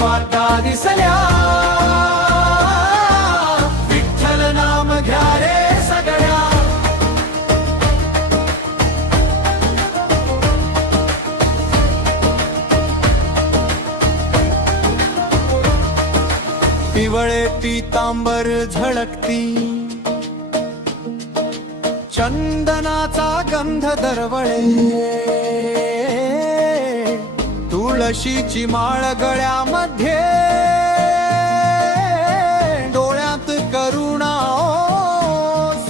वाटा दिसल्या, विठ्ठल नाम घ्या रे सगळ्या. पिवळे पितांबर झळकती, चंदनाचा गंध दरवळे, तुळशीची माळ गळ्यामध्ये, डोळ्यात करुणा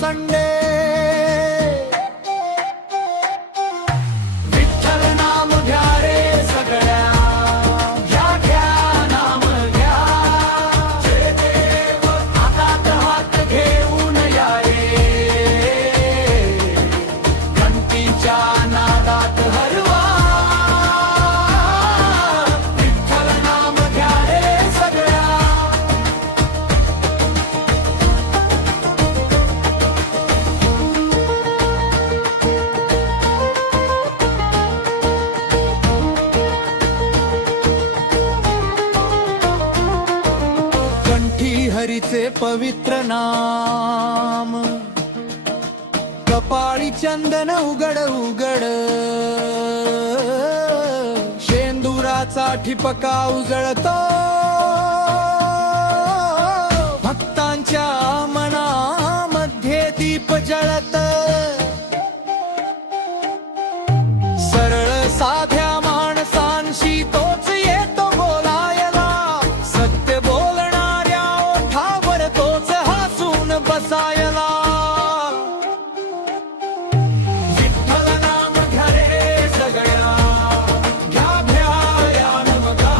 संडे. विठ्ठल नाम घ्या रे सगळ्या, घ्या घ्या नाम घ्या. जय देव हातात हात घेऊन या रे, घंटीच्या नादात हरवा. हरीचे पवित्र नाम, कपाळी चंदन उघड उघड, शेंदुराचा ठिपका उजळतो, भक्तांच्या मनामध्ये दीप जळत. सरळ साध्या माणसांशी तोच येतो बोलायला, सत्य बोलणाऱ्या ओठावर तोच हसून बसायला. विठ्ठल नाम घ्या रे सगळ्या, घ्या घ्या या नमगा.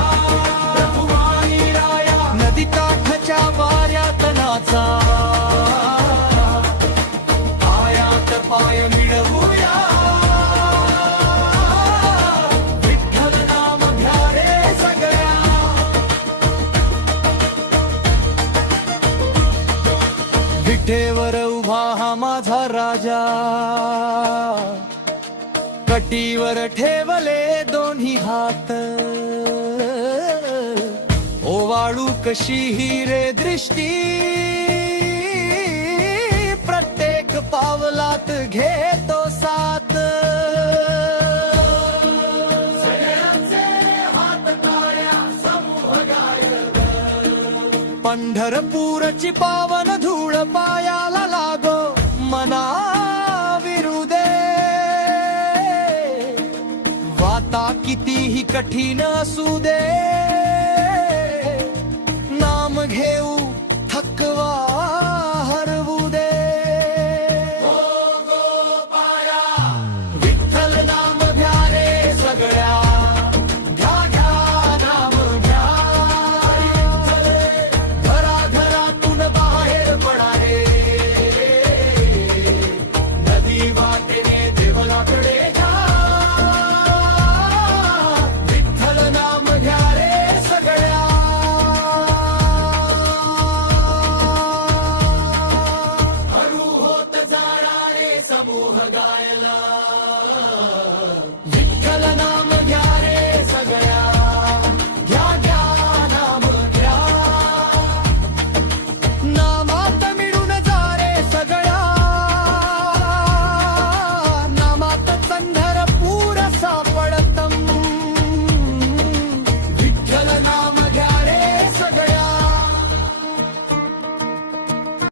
प्रभुवाई राया नदी काठच्या वाऱ्यात नाचा, पायात पाय मिळवूया. विठेवर उभा हा माझा राजा, कटीवर ठेवले दोन्ही हात, ओवाळू कशी ही रे दृष्टी, प्रत्येक पावलात घेतो साथ. पंढरपूरची पावन धूळ पायाला लागो, मना विरुदे. वाता कितीही कठीण असू दे,